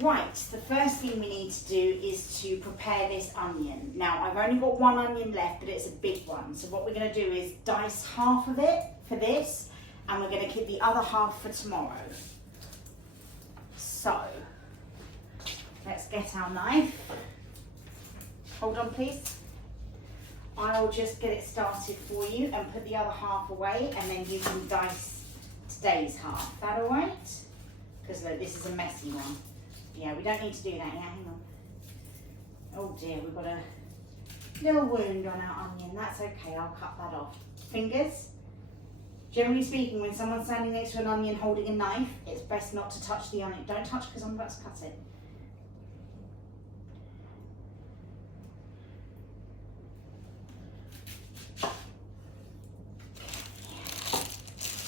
Right, the first thing we need to do is to prepare this onion. Now, I've only got one onion left, but it's a big one. So what we're going to do is dice half of it for this, and we're going to keep the other half for tomorrow. So, let's get our knife. Hold on, please. I'll just get it started for you and put the other half away, and then you can dice today's half. Is that all right? Because this is a messy one. Yeah, we don't need to do that. Yeah, hang on. Oh dear, we've got a little wound on our onion. That's okay, I'll cut that off. Fingers. Generally speaking, when someone's standing next to an onion holding a knife, it's best not to touch the onion. Don't touch because I'm about to cut it.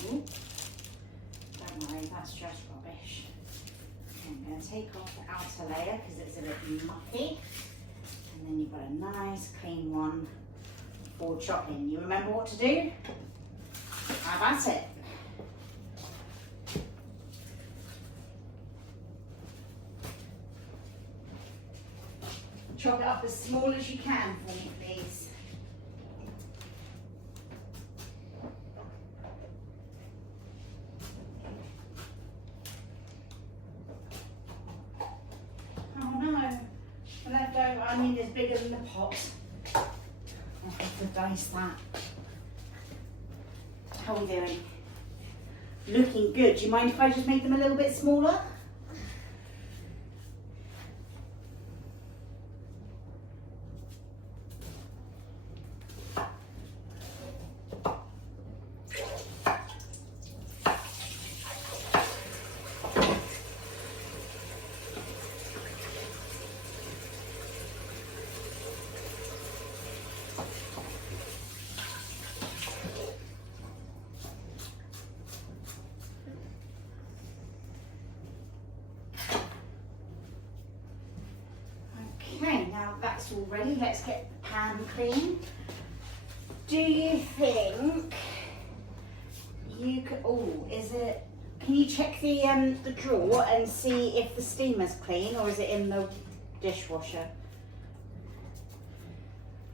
Ooh. Don't worry, that's just rubbish. I'm going to take off the outer layer because it's a bit mucky, and then you've got a nice clean one for chopping. You remember what to do? How about it? Chop it up as small as you can for me, please. Leftover onion is bigger than the pot. I'll have to dice that. How are we doing? Looking good. Do you mind if I just make them a little bit smaller? Okay, now that's all ready. Let's get the pan clean. Do you think you could, can you check the drawer and see if the steamer's clean, or is it in the dishwasher?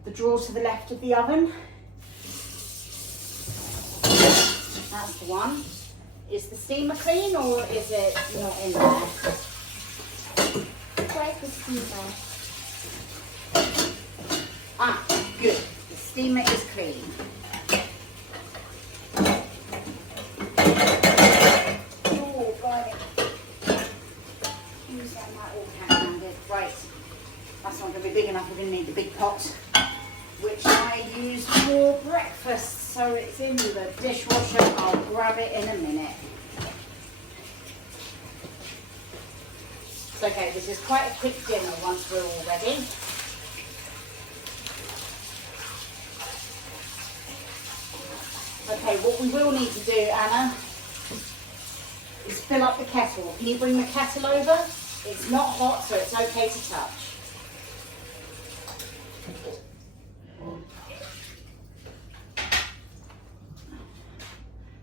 The drawer to the left of the oven. That's the one. Is the steamer clean, or is it not in there? Where's the steamer? Ah, good. The steamer is clean. Oh, got it. Use that all hand-handed. Right. That's not going to be big enough. We're going to need the big pot, which I use for breakfast. So it's in the dishwasher. I'll grab it in a minute. It's okay. This is quite a quick dinner once we're all ready. Okay, what we will need to do, Anna, is fill up the kettle. Can you bring the kettle over? It's not hot, so it's okay to touch.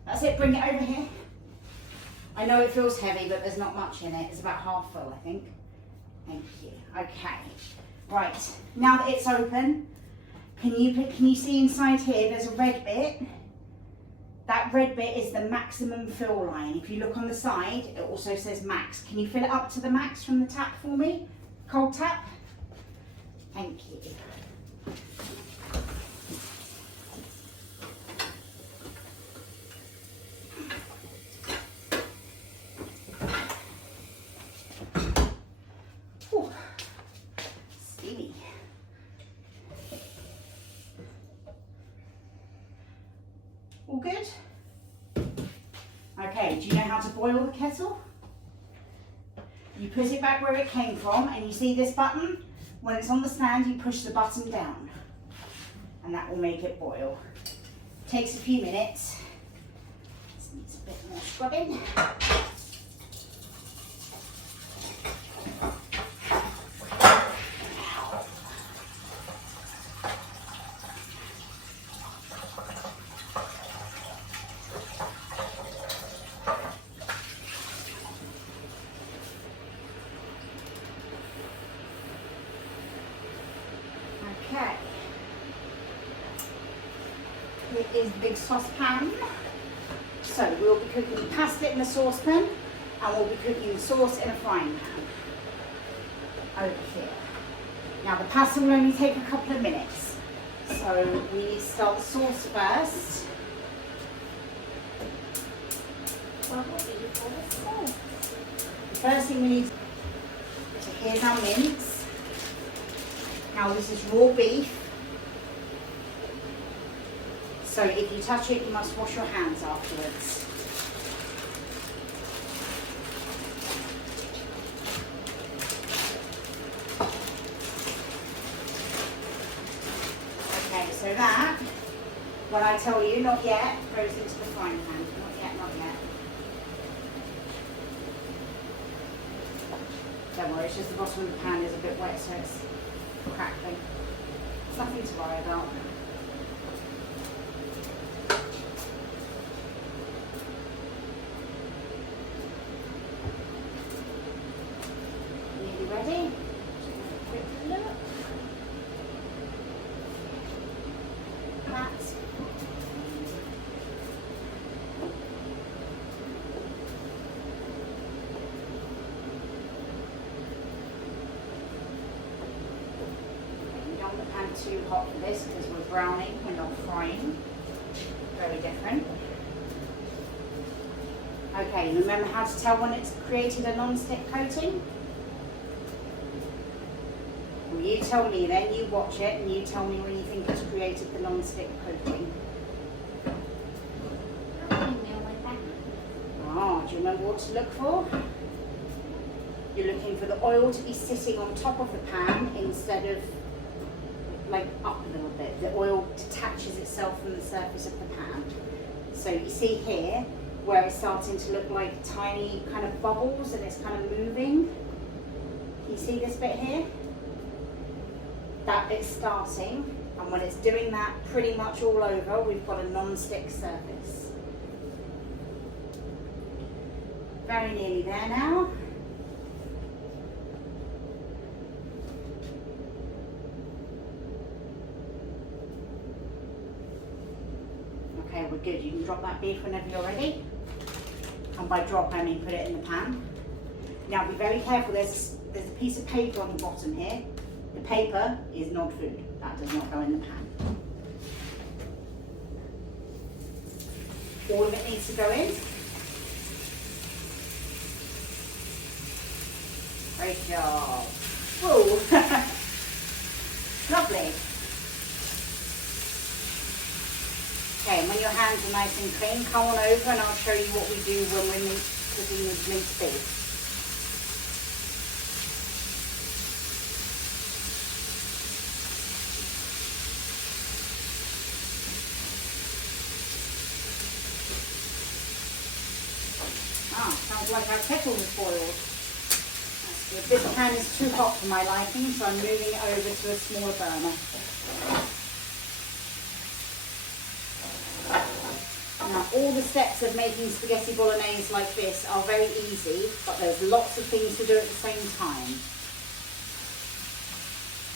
That's it, bring it over here. I know it feels heavy, but there's not much in it. It's about half full, I think. Thank you. Okay, right, now that it's open, can you see inside here, there's a red bit. That red bit is the maximum fill line. If you look on the side, it also says max. Can you fill it up to the max from the tap for me? Cold tap? Thank you. Ooh, steamy. All good? Okay, do you know how to boil the kettle? You put it back where it came from, and you see this button? When it's on the stand, you push the button down, and that will make it boil. Takes a few minutes. This needs a bit more scrubbing. It is the big saucepan. So we'll be cooking pasta in the saucepan and we'll be cooking the sauce in a frying pan over here. Now the pasta will only take a couple of minutes. So we need to start the sauce first. The first thing we need to, here's our mince. Now this is raw beef. So if you touch it, you must wash your hands afterwards. Okay, so that, when I tell you not yet, goes into the frying pan. Not yet, not yet. Don't worry, it's just the bottom of the pan is a bit wet, so it's crackling. It's nothing to worry about. Ready? Quick look. That's you don't want the pan too hot for this because we're browning, we're not frying. Very different. Okay, remember how to tell when it's created a non-stick coating? You tell me then, you watch it and you tell me when you think it's created the non-stick coating. Oh, do you remember what to look for? You're looking for the oil to be sitting on top of the pan instead of like up a little bit. The oil detaches itself from the surface of the pan. So you see here where it's starting to look like tiny kind of bubbles and it's kind of moving. You see this bit here? That bit's starting, and when it's doing that pretty much all over, we've got a non-stick surface. Very nearly there now. Okay, we're good. You can drop that beef whenever you're ready. And by drop, I mean put it in the pan. Now be very careful, there's a piece of paper on the bottom here. The paper is not food. That does not go in the pan. All of it needs to go in. Great job. Whoa. Lovely. Okay, and when your hands are nice and clean, come on over and I'll show you what we do when we're cooking with minced beef. Sounds like our kettle has boiled. That's good. This pan is too hot for my liking, so I'm moving it over to a smaller burner. Now, all the steps of making spaghetti bolognese like this are very easy, but there's lots of things to do at the same time.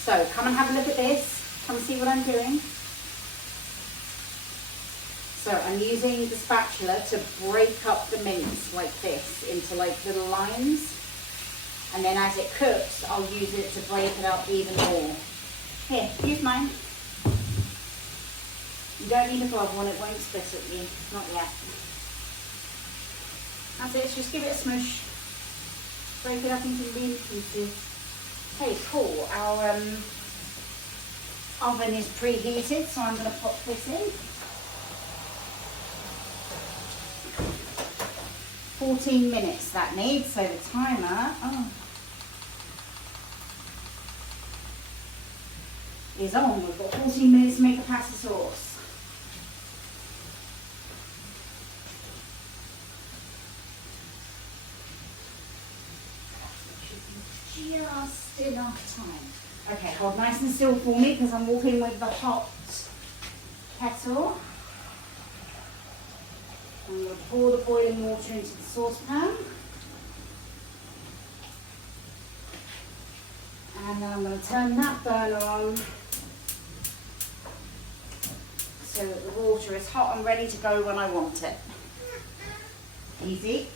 So, come and have a look at this. Come see what I'm doing. So I'm using the spatula to break up the mince like this into like little lines. And then as it cooks, I'll use it to break it up even more. Here, use mine. You don't need a glove one, it won't spit at you. Not yet. That's it, just give it a smush. Break it up into lean pieces. Okay, cool. Our oven is preheated, so I'm going to pop this in. 14 minutes that needs, so the timer is on. We've got 14 minutes to make a pasta sauce. Just enough time. Okay, hold nice and still for me because I'm walking with the hot kettle. I'm going to pour the boiling water into the saucepan. And then I'm going to turn that burner on so that the water is hot and ready to go when I want it. Easy.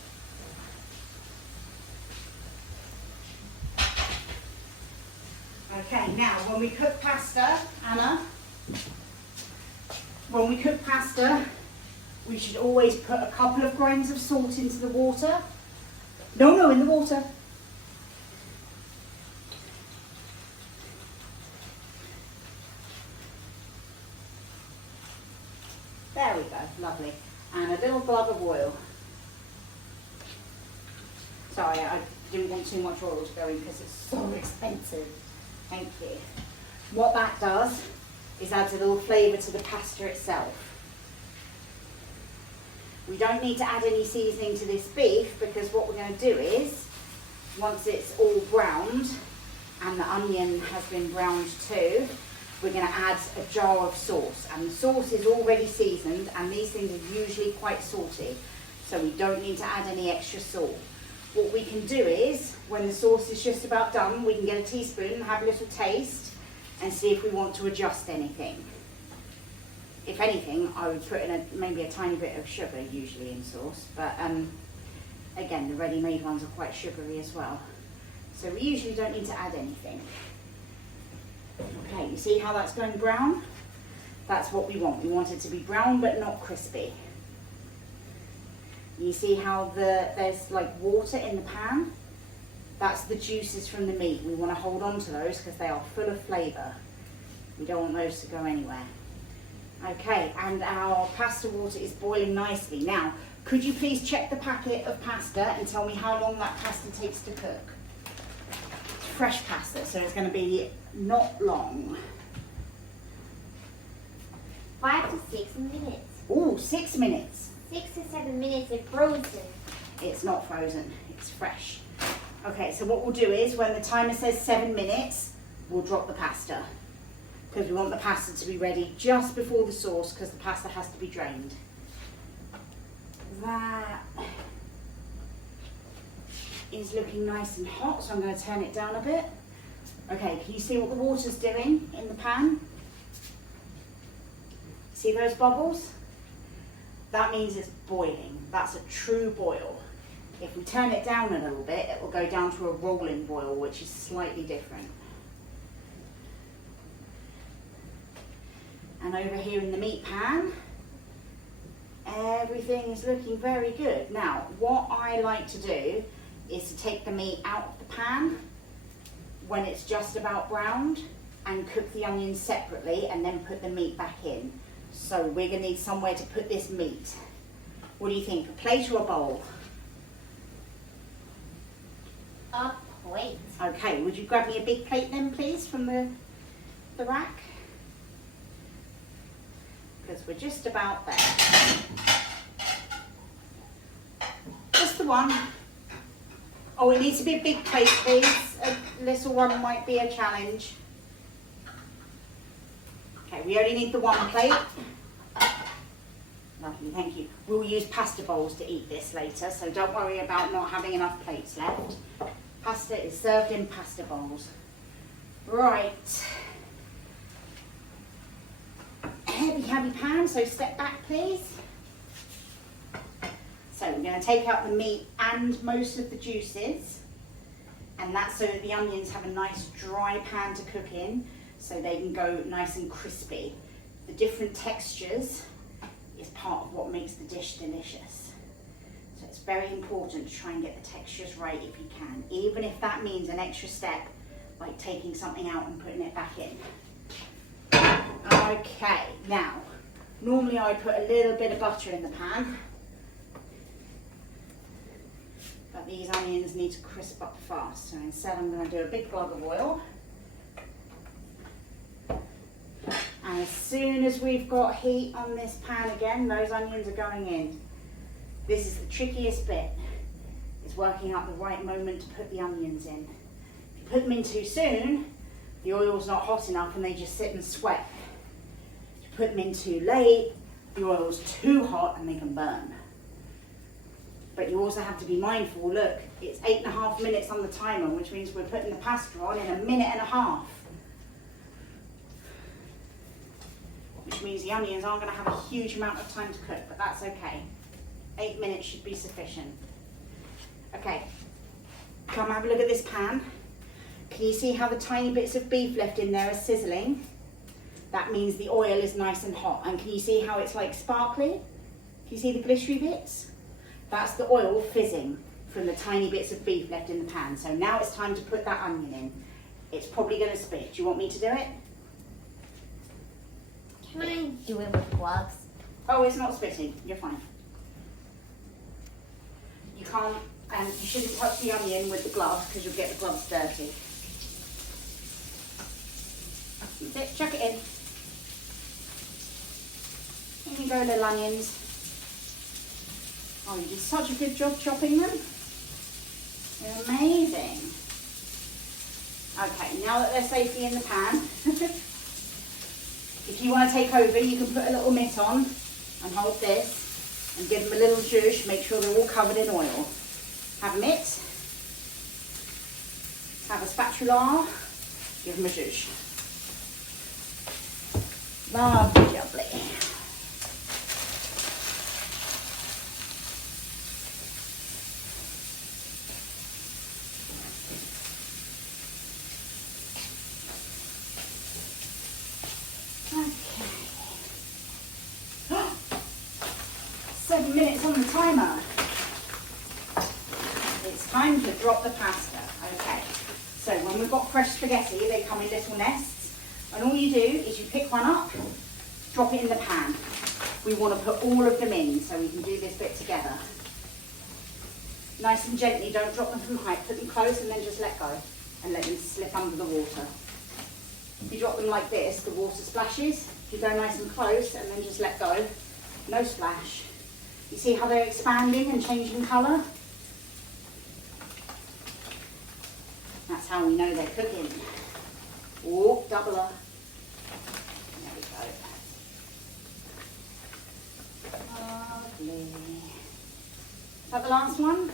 Okay, now when we cook pasta, Anna, when we cook pasta, we should always put a couple of grains of salt into the water. No, in the water. There we go, lovely. And a little glove of oil. Sorry, I didn't want too much oil to go in because it's so expensive. Thank you. What that does is adds a little flavour to the pasta itself. We don't need to add any seasoning to this beef because what we're going to do is, once it's all browned and the onion has been browned too, we're going to add a jar of sauce. And the sauce is already seasoned and these things are usually quite salty, so we don't need to add any extra salt. What we can do is, when the sauce is just about done, we can get a teaspoon and have a little taste and see if we want to adjust anything. If anything, I would put in maybe a tiny bit of sugar usually in sauce, but again, the ready-made ones are quite sugary as well. So we usually don't need to add anything. Okay, you see how that's going brown? That's what we want. We want it to be brown but not crispy. You see how there's like water in the pan? That's the juices from the meat. We want to hold on to those because they are full of flavour. We don't want those to go anywhere. Okay, and our pasta water is boiling nicely. Now, could you please check the packet of pasta and tell me how long that pasta takes to cook? It's fresh pasta, so it's going to be not long. 5 to 6 minutes. Oh, 6 minutes. 6 to 7 minutes if frozen. It's not frozen, it's fresh. Okay, so what we'll do is when the timer says 7 minutes, we'll drop the pasta. Because we want the pasta to be ready just before the sauce because the pasta has to be drained. That is looking nice and hot, so I'm going to turn it down a bit. Okay, can you see what the water's doing in the pan? See those bubbles? That means it's boiling. That's a true boil. If we turn it down a little bit, it will go down to a rolling boil, which is slightly different. And over here in the meat pan, everything is looking very good. Now, what I like to do is to take the meat out of the pan when it's just about browned and cook the onions separately and then put the meat back in. So we're going to need somewhere to put this meat. What do you think, a plate or a bowl? A plate. Okay, would you grab me a big plate then, please, from the rack? Because we're just about there. Just the one. Oh, it needs to be a big plate, please. A little one might be a challenge. Okay, we only need the one plate. Lovely, thank you. We'll use pasta bowls to eat this later, so don't worry about not having enough plates left. Pasta is served in pasta bowls. Right. Heavy pan, so step back please. So we're going to take out the meat and most of the juices, and that's so that the onions have a nice dry pan to cook in, so they can go nice and crispy. The different textures is part of what makes the dish delicious. So it's very important to try and get the textures right if you can, even if that means an extra step, like taking something out and putting it back in. Okay, now, normally I put a little bit of butter in the pan, but these onions need to crisp up fast, so instead I'm going to do a big glug of oil. And as soon as we've got heat on this pan again, those onions are going in. This is the trickiest bit, is working out the right moment to put the onions in. If you put them in too soon, the oil's not hot enough and they just sit and sweat. If you put them in too late, the oil's too hot and they can burn. But you also have to be mindful, look, it's 8.5 minutes on the timer, which means we're putting the pasta on in 1.5 minutes. Which which means the onions aren't going to have a huge amount of time to cook, but that's okay. 8 minutes should be sufficient. Okay, come have a look at this pan. Can you see how the tiny bits of beef left in there are sizzling? That means the oil is nice and hot. And can you see how it's like sparkly? Can you see the glittery bits? That's the oil fizzing from the tiny bits of beef left in the pan. So now it's time to put that onion in. It's probably going to spit. Do you want me to do it? Can I do it with gloves? Oh, it's not spitting. You're fine. You can't, and you shouldn't touch the onion with the glove because you'll get the gloves dirty. That's it. Chuck it in. In you go, little onions. Oh, you did such a good job chopping them. They're amazing. Okay, now that they're safely in the pan, if you want to take over, you can put a little mitt on and hold this and give them a little zhuzh. Make sure they're all covered in oil. Have a mitt. Have a spatula. Give them a zhuzh. Lovely, lovely. Okay. 7 minutes on the timer. It's time to drop the pasta. Okay. So when we've got fresh spaghetti, they come in little nests. And all you do is you pick one up, drop it in the pan. We want to put all of them in so we can do this bit together. Nice and gently, don't drop them from height. Put them close and then just let go and let them slip under the water. If you drop them like this, the water splashes. If you go nice and close and then just let go, no splash. You see how they're expanding and changing colour? That's how we know they're cooking. Oh, double up. There we go. Lovely. Is that the last one?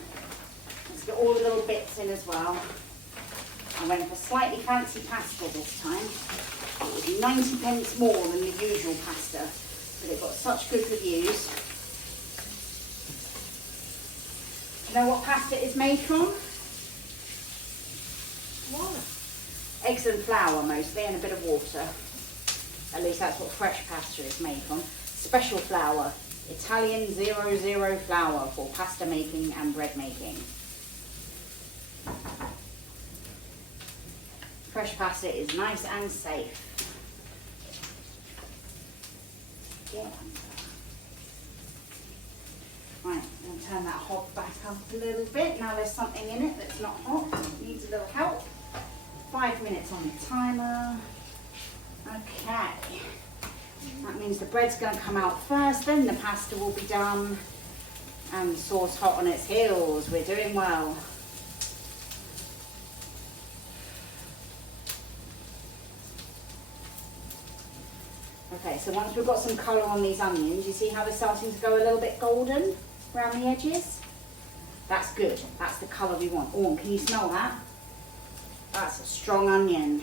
Let's get all the little bits in as well. I went for slightly fancy pasta this time. It was 90 pence more than the usual pasta, but it got such good reviews. Do you know what pasta is made from? What? Eggs and flour mostly, and a bit of water. At least that's what fresh pasta is made from. Special flour, Italian 00 flour for pasta making and bread making. Fresh pasta is nice and safe. Yeah. Right, I'm going to turn that hob back up a little bit. Now there's something in it that's not hot, needs a little help. 5 minutes on the timer. Okay. That means the bread's going to come out first, then the pasta will be done. And the sauce hot on its heels. We're doing well. Okay, so once we've got some colour on these onions, you see how they're starting to go a little bit golden around the edges? That's good. That's the colour we want. Oh, and can you smell that? That's a strong onion.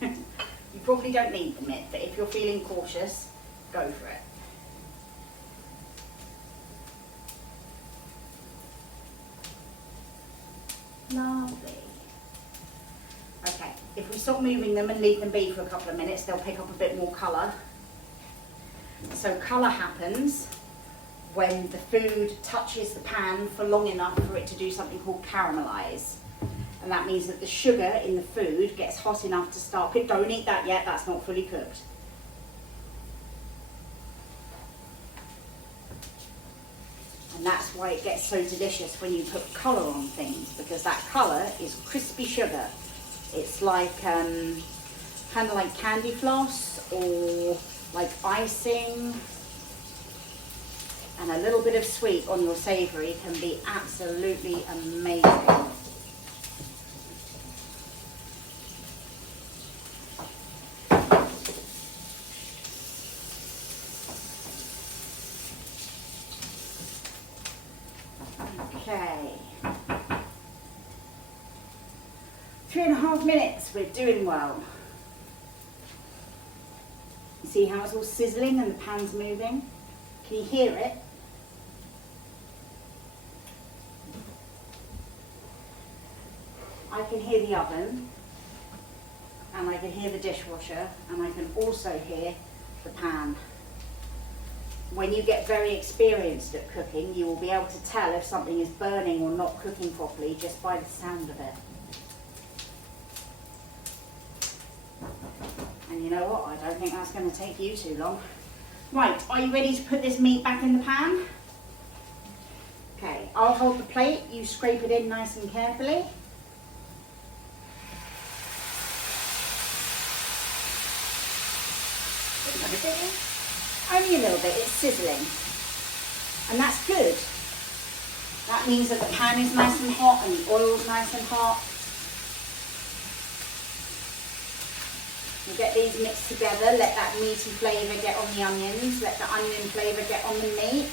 You probably don't need the mitt, but if you're feeling cautious, go for it. Lovely. Okay, if we stop moving them and leave them be for a couple of minutes, they'll pick up a bit more colour. So colour happens when the food touches the pan for long enough for it to do something called caramelise. And that means that the sugar in the food gets hot enough to start cooking. Don't eat that yet, that's not fully cooked. And that's why it gets so delicious when you put colour on things, because that colour is crispy sugar. It's like, kind of like candy floss or like icing. And a little bit of sweet on your savoury can be absolutely amazing. 3.5 minutes, we're doing well. You see how it's all sizzling and the pan's moving? Can you hear it? I can hear the oven, and I can hear the dishwasher, and I can also hear the pan. When you get very experienced at cooking, you will be able to tell if something is burning or not cooking properly just by the sound of it. And you know what? I don't think that's going to take you too long. Right, are you ready to put this meat back in the pan? Okay, I'll hold the plate, you scrape it in nice and carefully. Only a little bit, it's sizzling. And that's good. That means that the pan is nice and hot and the oil's nice and hot. You get these mixed together, let that meaty flavour get on the onions, let the onion flavour get on the meat.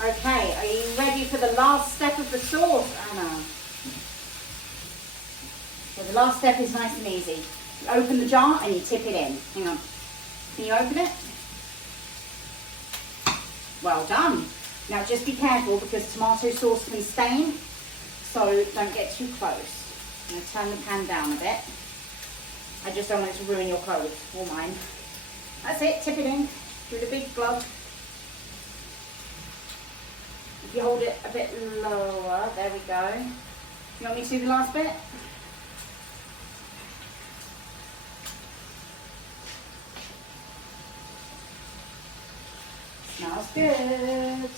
Okay, are you ready for the last step of the sauce, Anna? So the last step is nice and easy. You open the jar and you tip it in. Hang on. Can you open it? Well done. Now just be careful because tomato sauce can stain, so don't get too close. I'm going to turn the pan down a bit. I just don't want it to ruin your clothes or mine. That's it, tip it in with a big glove. If you hold it a bit lower, there we go. You want me to do the last bit? Smells good.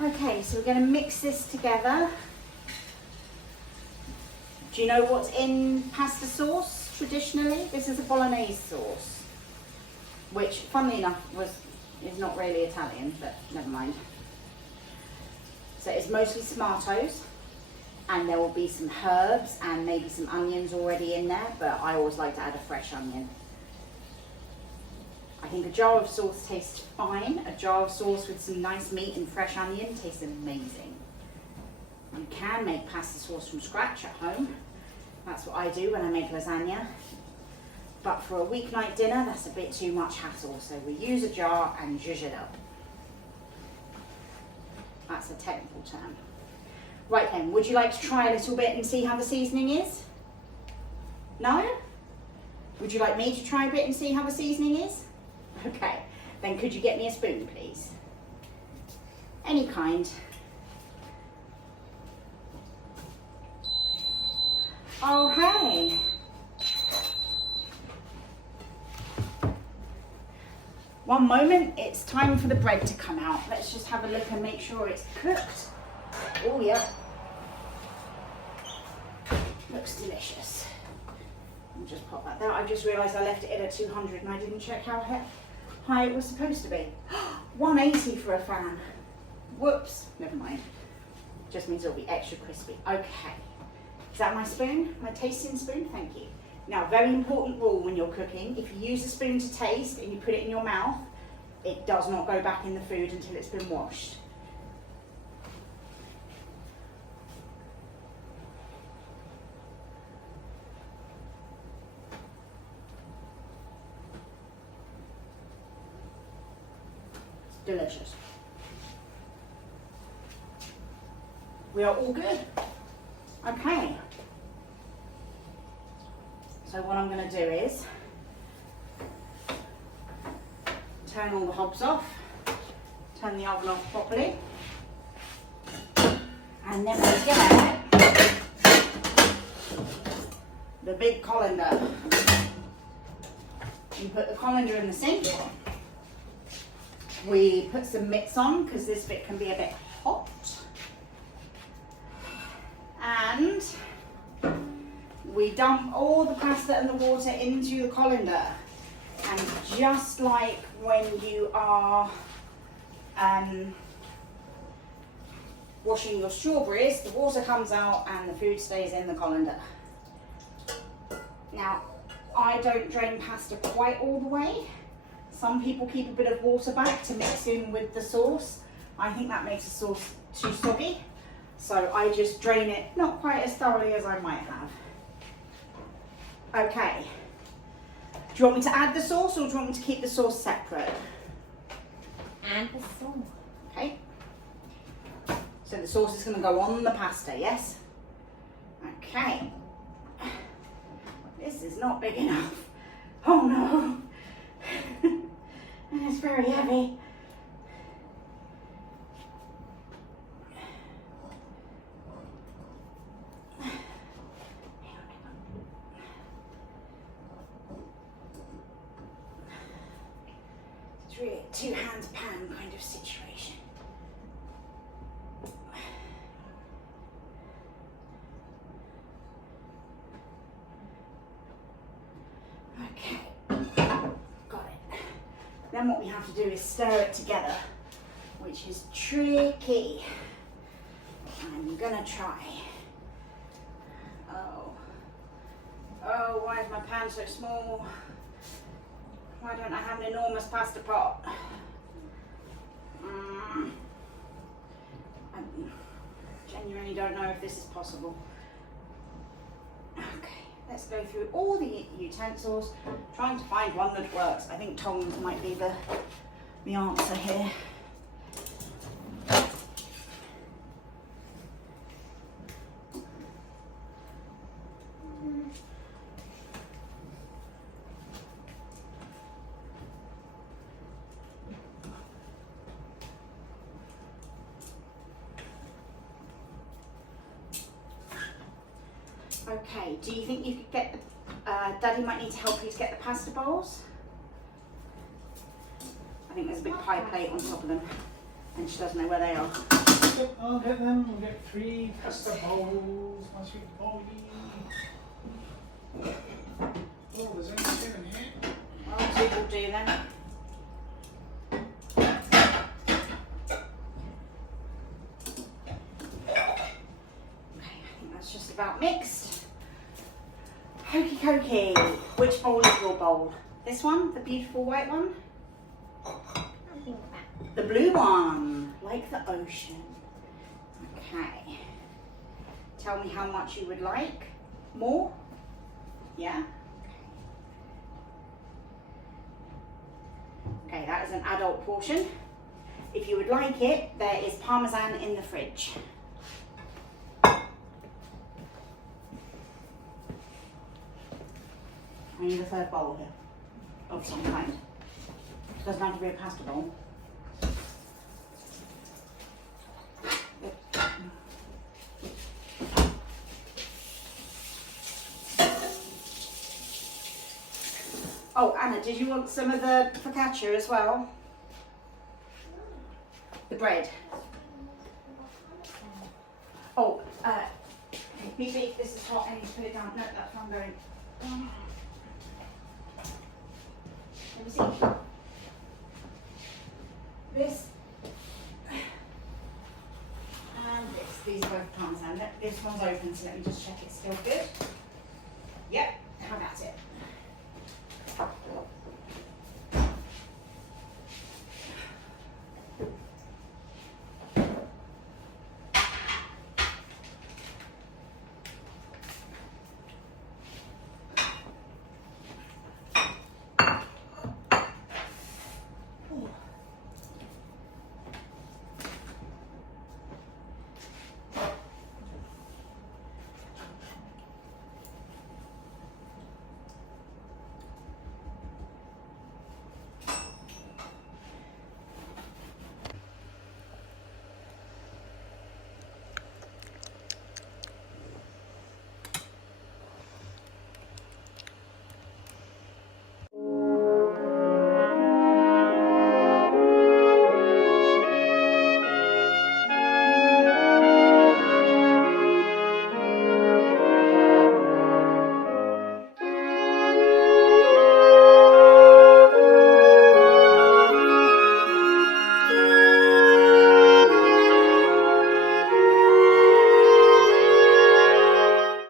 Okay, so we're going to mix this together. Do you know what's in pasta sauce traditionally? This is a bolognese sauce, which funnily enough is not really Italian, but never mind. So it's mostly tomatoes, and there will be some herbs and maybe some onions already in there, but I always like to add a fresh onion. I think a jar of sauce tastes fine. A jar of sauce with some nice meat and fresh onion tastes amazing. You can make pasta sauce from scratch at home. That's what I do when I make lasagna. But for a weeknight dinner, that's a bit too much hassle. So we use a jar and zhuzh it up. That's a technical term. Right then, would you like to try a little bit and see how the seasoning is? No? Would you like me to try a bit and see how the seasoning is? Okay, then could you get me a spoon, please? Any kind. Okay. One moment, it's time for the bread to come out. Let's just have a look and make sure it's cooked. Oh yeah. Looks delicious. I'll just pop that there. I just realised I left it in at 200 and I didn't check how high it was supposed to be. 180 for a fan. Whoops, never mind. Just means it'll be extra crispy. Okay. Is that my spoon? My tasting spoon? Thank you. Now, very important rule when you're cooking. If you use a spoon to taste and you put it in your mouth, it does not go back in the food until it's been washed. Delicious. We are all good. Okay. So what I'm going to do is turn all the hobs off, turn the oven off properly, and then we get the big colander. You put the colander in the sink. We put some mitts on because this bit can be a bit hot. And we dump all the pasta and the water into the colander. And just like when you are washing your strawberries, the water comes out and the food stays in the colander. Now, I don't drain pasta quite all the way. Some people keep a bit of water back to mix in with the sauce. I think that makes the sauce too soggy. So I just drain it not quite as thoroughly as I might have. Okay. Do you want me to add the sauce or do you want me to keep the sauce separate? Add the sauce. Okay. So the sauce is going to go on the pasta, yes? Okay. This is not big enough. Oh no. And it's very heavy. It's really a two hands pan kind of situation. Okay, got it. Then what we have to do is stir it together, which is tricky. I'm gonna try. Oh, why is my pan so small? Why don't I have an enormous pasta pot? I genuinely don't know if this is possible. Okay, let's go through all the utensils, trying to find one that works. I think tongs might be the answer here. Okay, do you think you could get the, Daddy might need to help you to get the pasta bowls? I think there's a big pie plate on top of them and she doesn't know where they are. Yep, I'll get them. We'll get 3 pasta bowls. My sweet boy. Oh, there's only 2 in here. Well, 2 will do then. Just about mixed. Hokey cokey. Which bowl is your bowl? This one? The beautiful white one? I think that. The blue one. Like the ocean. Okay. Tell me how much you would like. More? Yeah? Okay, that is an adult portion. If you would like it, there is parmesan in the fridge. I need a third bowl here, of some kind. It doesn't have to be a pasta bowl. Oh, Anna, did you want some of the focaccia as well? The bread. Oh, beep beep, this is hot, I need to put it down. No, that's where I'm going. Let me see. This and this. These are both parmesan. This one's open, so let me just check it's still good.